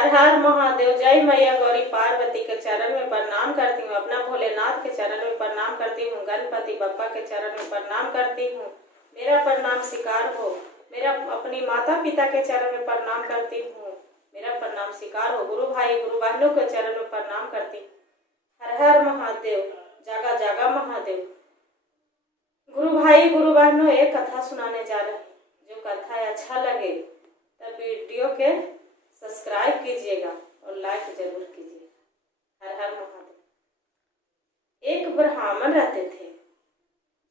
हर हर महादेव। जय मैया गौरी पार्वती के चरण में प्रणाम करती हूँ। अपना भोलेनाथ के चरण में प्रणाम करती हूँ। गणपति बप्पा के चरण में प्रणाम करती हूँ। मेरा प्रणाम स्वीकार हो। मेरा अपनी माता पिता के चरण में प्रणाम करती हूँ। मेरा प्रणाम स्वीकार हो। गुरु भाई गुरु बहनों के चरण में प्रणाम करती हूँ। हर हर महादेव। जागा जागा महादेव। गुरु भाई गुरु बहनों, एक कथा सुनाने जा रहे हैं। जो कथा अच्छा लगे तब वीडियो के सब्सक्राइब कीजिएगा और लाइक जरूर कीजिएगा। हर हर महादेव। एक ब्राह्मण रहते थे।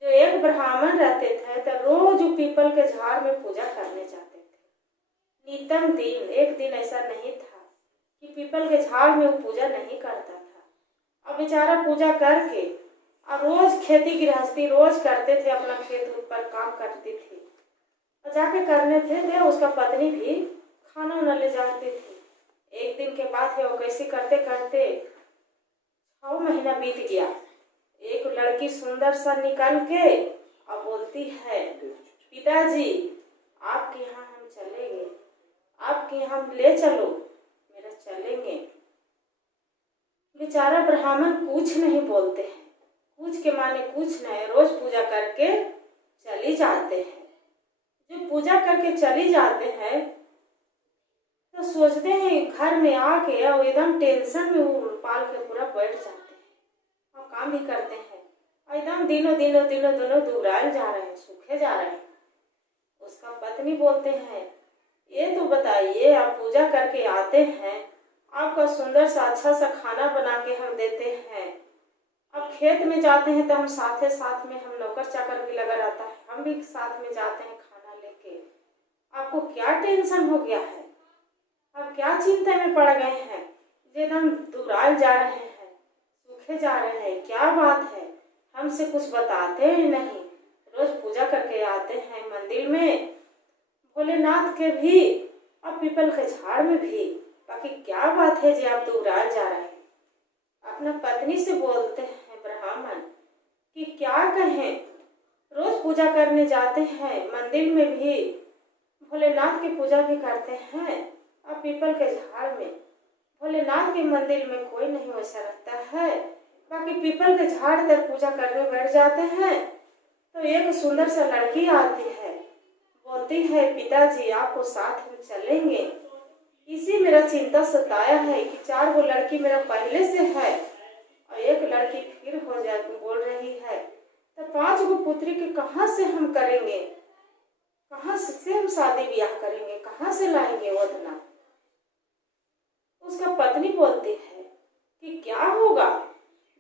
जो एक ब्राह्मण रहते थे तो रोज पीपल के झाड़ में पूजा करने जाते थे। नितम दिन एक दिन ऐसा नहीं था कि पीपल के झाड़ में वो पूजा नहीं करता था। अब बेचारा पूजा करके अब रोज खेती गृहस्थी रोज करते थे। अपना खेत पर काम करती थी और जाके करने थे उसका पत्नी भी खाना वाना ले जाती थी। एक दिन के बाद है वो कैसे करते करते 6 महीना बीत गया। एक लड़की सुंदर सा निकल के और बोलती है, पिताजी आपके यहाँ हम चलेंगे, आपके यहाँ ले चलो, मेरा चलेंगे। बेचारा ब्राह्मण कुछ नहीं बोलते हैं। कुछ के माने कुछ नहीं, रोज पूजा करके चली जाते हैं। जो पूजा करके चली जाते हैं तो सोचते हैं घर में आके और एकदम टेंशन में वो पाल के पूरा बैठ जाते हैं और काम भी करते हैं और एकदम दिनों दिनों दिनों दिनों दुबराल जा रहे हैं, सूखे जा रहे हैं। उसका पत्नी बोलते हैं, ये तो बताइए आप पूजा करके आते हैं, आपका सुंदर सा अच्छा सा खाना बना के हम देते हैं। अब खेत में जाते हैं तो हम साथ में हम नौकर चाकर भी लगा रहता है, हम भी साथ में जाते हैं खाना लेके। आपको क्या टेंशन हो गया है? आप क्या चिंता में पड़ गए हैं? एकदम दुबराल जा रहे हैं, सूखे जा रहे हैं, क्या बात है? हमसे कुछ बताते ही नहीं। रोज पूजा करके आते हैं मंदिर में, भोलेनाथ के भी और पीपल के झाड़ में भी, बाकी क्या बात है जी आप दुबराल जा रहे हैं? अपना पत्नी से बोलते हैं ब्राह्मण कि क्या कहें, रोज पूजा करने जाते हैं मंदिर में भी, भोलेनाथ की पूजा भी करते हैं और पीपल के झाड़ में। भोलेनाथ के मंदिर में कोई नहीं वैसा रहता है, बाकी पीपल के झाड़ तक पूजा करने बैठ जाते हैं तो एक सुंदर सा लड़की आती है, बोलती है पिताजी आपको साथ में चलेंगे। इसी मेरा चिंता सताया है कि 4 गो लड़की मेरा पहले से है और एक लड़की फिर हो जाए बोल रही है, तो 5 गो पुत्री के कहाँ से हम करेंगे? कहाँ से हम शादी ब्याह करेंगे? कहाँ से लाएंगे वदना? उसका पत्नी बोलती है कि क्या होगा,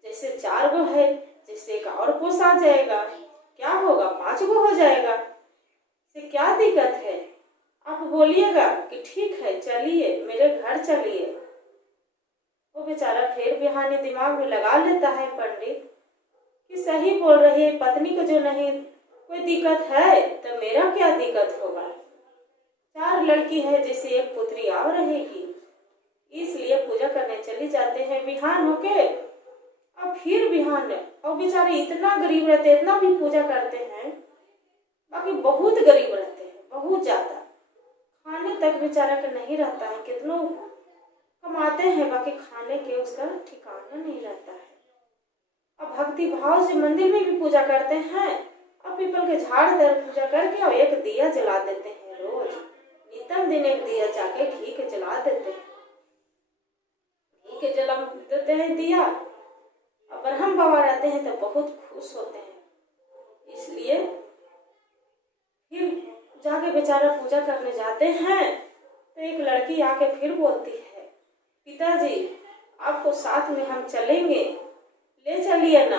जैसे 4 गो है, जैसे एक और पोस आ जाएगा, क्या होगा 5 गो हो जाएगा, से क्या दिक्कत है? आप बोलिएगा कि ठीक है चलिए मेरे घर चलिए। वो बेचारा फिर बहाने दिमाग में लगा लेता है पंडित कि सही बोल रही है पत्नी को, जो नहीं कोई दिक्कत है तो मेरा क्या दिक्कत होगा? 4 लड़की है, जैसे एक पुत्री आ रहेगी, इसलिए पूजा करने चली जाते हैं बिहान होके। अब फिर बिहान और बेचारे इतना गरीब रहते हैं, इतना भी पूजा करते हैं, बाकी बहुत गरीब रहते हैं, बहुत ज्यादा। खाने तक बेचारा का नहीं रहता है, कितनों कमाते हैं बाकी खाने के उसका ठिकाना नहीं रहता है। अब भक्ति भाव से मंदिर में भी पूजा करते हैं और पीपल के झाड़ पर पूजा करके और एक दिया जला देते हैं। रोज नितम दिन एक दिया जाके घी के जला देते हैं, घी के जला देते हैं दिया। और ब्रह्म बाबा रहते हैं तो बहुत खुश होते हैं, इसलिए फिर जाके बेचारा पूजा करने जाते हैं तो एक लड़की आके फिर बोलती है, पिताजी आपको साथ में हम चलेंगे, ले चलिए ना,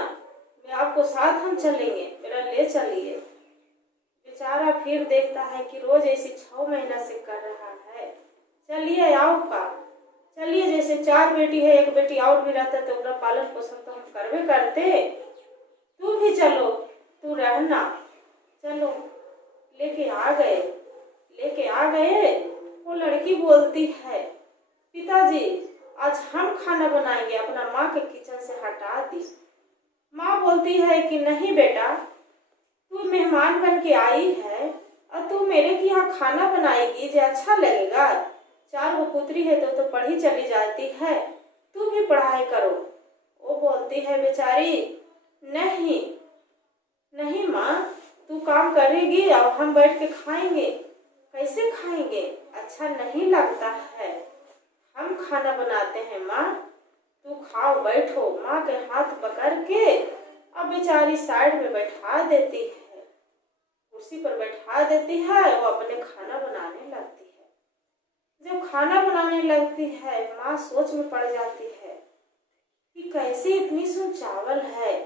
मैं आपको साथ हम चलेंगे, मेरा ले चलिए। बेचारा फिर देखता है कि रोज ऐसे 6 महीना से कर रहा है, चलिए आओ का चलिए, जैसे 4 बेटी है, एक बेटी और भी रहता तो उनका पालन पोषण तो हम करवे करते, तू भी चलो, तू रहना, चलो। लेके आ गए। वो लड़की बोलती है, पिताजी आज हम खाना बनाएंगे, अपना माँ के किचन से हटा दी। माँ बोलती है कि नहीं बेटा, तू मेहमान बन के आई है और तू मेरे के यहाँ खाना बनाएगी जो अच्छा लगेगा, 4 गो पुत्री है तो पढ़ी चली जाती है, तू भी पढ़ाई करो। वो बोलती है बेचारी, नहीं नहीं माँ, तू काम करेगी और हम बैठ के खाएंगे। कैसे खाएंगे, अच्छा नहीं लगता है। हम खाना बनाते हैं माँ, तू खाओ, बैठो। माँ के हाथ पकड़ के अब बेचारी साइड में बैठा देती है, कुर्सी पर बैठा देती है। वो अपने खाना बनाने लगती है। जब खाना बनाने लगती है, माँ सोच में पड़ जाती है कि कैसे इतनी सो चावल है,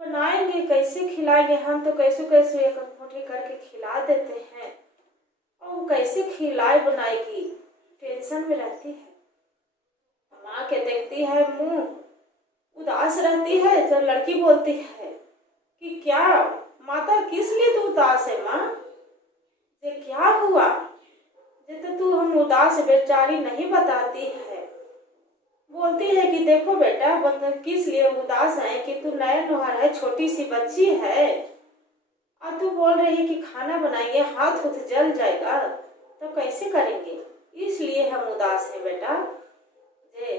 बनाएंगे कैसे, खिलाएंगे। हम तो कैसे कैसे एक मुट्ठी करके खिला देते हैं, और वो कैसे खिलाए बनाएगी, टेंशन में रहती है। माँ के देखती है मुंह उदास रहती है, तो लड़की बोलती है कि क्या माता, किस लिए तू उदास है माँ, ये क्या हुआ, ये तो तू हम उदास बेचारी नहीं बताती है। बोलती है कि देखो बेटा, किस लिए उदास है कि तू नया नुहर है, छोटी सी बच्ची है, और तू बोल रही है कि खाना बनाएंगे, हाथ उठ जल जाएगा तो कैसे करेंगे, इसलिए हम उदास हैं बेटा। जे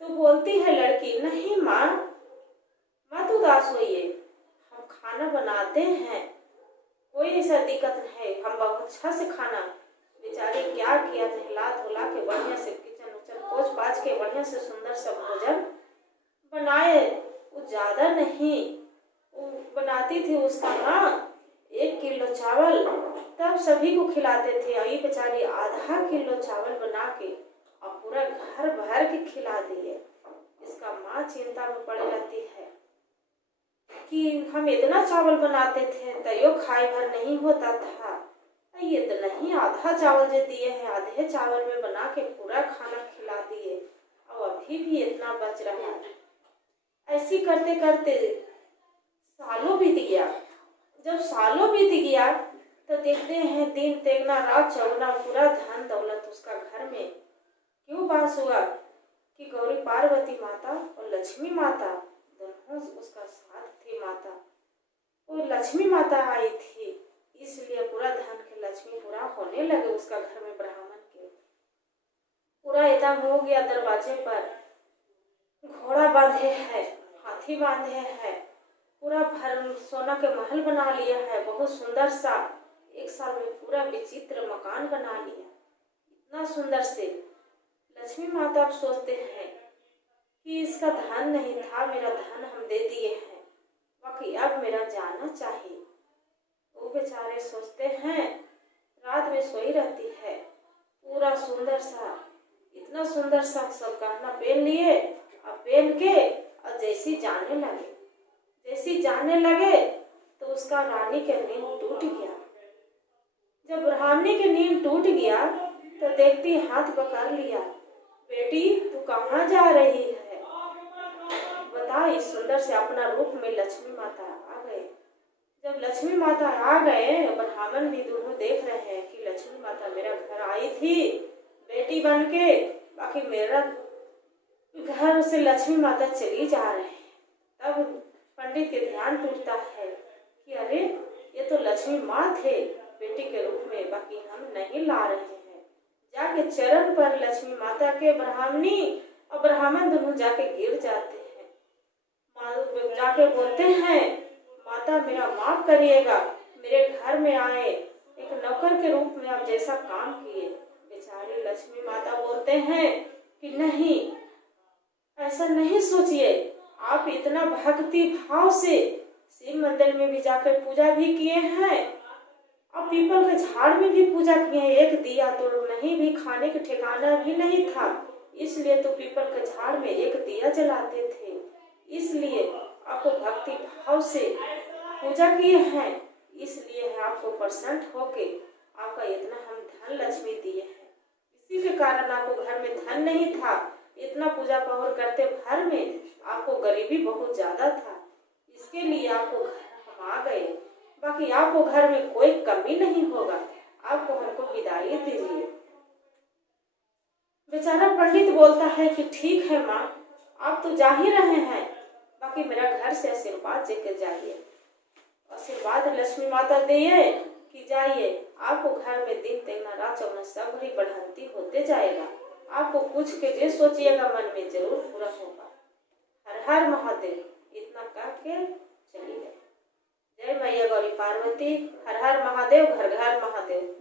तो बोलती है लड़की, नहीं माँ, मत उदास होइए, हम खाना बनाते हैं, कोई ऐसा दिक्कत नहीं, हम बहुत अच्छा से खाना। बेचारी क्या किया, नहला धुला के बढ़िया से किचन उचन पोछ पाछ के बढ़िया से सुंदर सा भोजन बनाए। वो ज्यादा नहीं वो बनाती थी, उसका ना 1 किलो चावल तब सभी को खिलाते थे, और ये बेचारी आधा किलो चावल बना के और पूरा घर भर के खिला दिए। इसका माँ चिंता में पड़ जाती है कि हम इतना चावल बनाते थे तैयो खाए भर नहीं होता था, ये तो नहीं, आधा चावल जो दिए हैं, आधे चावल में बना के पूरा खाना खिला दिए, और अभी भी इतना बच रहा है। ऐसी करते करते सालों बीत गया। जब सालों बीत गया तो देखते हैं दिन तेगना रात चौगना, पूरा धन दौलत उसका घर में। क्यों बात हुआ कि गौरी पार्वती माता और लक्ष्मी माता दोनों उसका साथ थी। माता वो लक्ष्मी माता आई थी, इसलिए पूरा धन के लक्ष्मी पूरा होने लगे उसका घर में। ब्राह्मण के पूरा एकदम हो गया। दरवाजे पर घोड़ा बांधे है, हाथी बांधे है, पूरा भर सोना के महल बना लिया है, बहुत सुंदर सा। 1 साल में पूरा विचित्र मकान बना लिया, इतना सुंदर से। लक्ष्मी माता अब सोचते हैं कि इसका धन नहीं था, मेरा धन हम दे दिए हैं, बाकी अब मेरा जाना चाहिए। वो बेचारे सोचते हैं, रात में सोई रहती है, पूरा सुंदर सा, इतना सुंदर सा सब गहना पहन लिए, और पहन के और जैसी जाने लगे तो उसका रानी के नींद टूट गया। जब रानी के नींद टूट गया तो देखती हाथ पकड़ लिया, बेटी तू कहाँ जा रही है, बता। इस सुंदर से अपना रूप में लक्ष्मी माता आ गए। जब लक्ष्मी माता आ गए, ब्राह्मण भी दोनों देख रहे हैं कि लक्ष्मी माता मेरा घर आई थी बेटी बन के, बाकी मेरा घर से लक्ष्मी माता चली जा रहे हैं। तब पंडित के ध्यान टूटता है कि अरे ये तो लक्ष्मी माँ थे बेटी के रूप में, बाकी हम नहीं ला रहे हैं। जाके चरण पर लक्ष्मी माता के ब्राह्मणी और ब्राह्मण दोनों जाके गिर जाते हैं। जाके बोलते हैं, माता मेरा माफ करिएगा, मेरे घर में आए एक नौकर के रूप में आप जैसा काम किए। बेचारी लक्ष्मी माता बोलते हैं कि नहीं, ऐसा नहीं सोचिए, आप इतना भक्ति भाव से शिव मंदिर में भी जाकर पूजा भी किए हैं, और पीपल के झाड़ में भी पूजा किए हैं। एक दिया तो नहीं भी खाने का ठिकाना भी नहीं था, इसलिए तो पीपल के झाड़ में एक दिया जलाते थे, इसलिए आपको भक्ति भाव से पूजा किए हैं, इसलिए है आपको प्रसन्न होके आपका इतना हम धन लक्ष्मी दिए हैं। इसी के कारण आपको घर में धन नहीं था, इतना पूजा पावर करते घर में आपको गरीबी बहुत ज्यादा था, इसके लिए आपको घर हम आ गए, बाकी आपको घर में कोई कमी नहीं होगा, आपको हमको विदाई दीजिए। बेचारा पंडित बोलता है कि ठीक है माँ, आप तो जा ही रहे हैं, बाकी मेरा घर से आशीर्वाद लेकर जाइए। आशीर्वाद लक्ष्मी माता दिए कि जाइए, आपको घर में दिन तेगना रात चौगना सब घड़ी बढ़ंती होते जाएगा। आपको कुछ के जो सोचिएगा मन में जरूर पूरा होगा। हर हर महादेव इतना कह के चली गई। जय मैया गौरी पार्वती। हर हर महादेव, घर घर महादेव।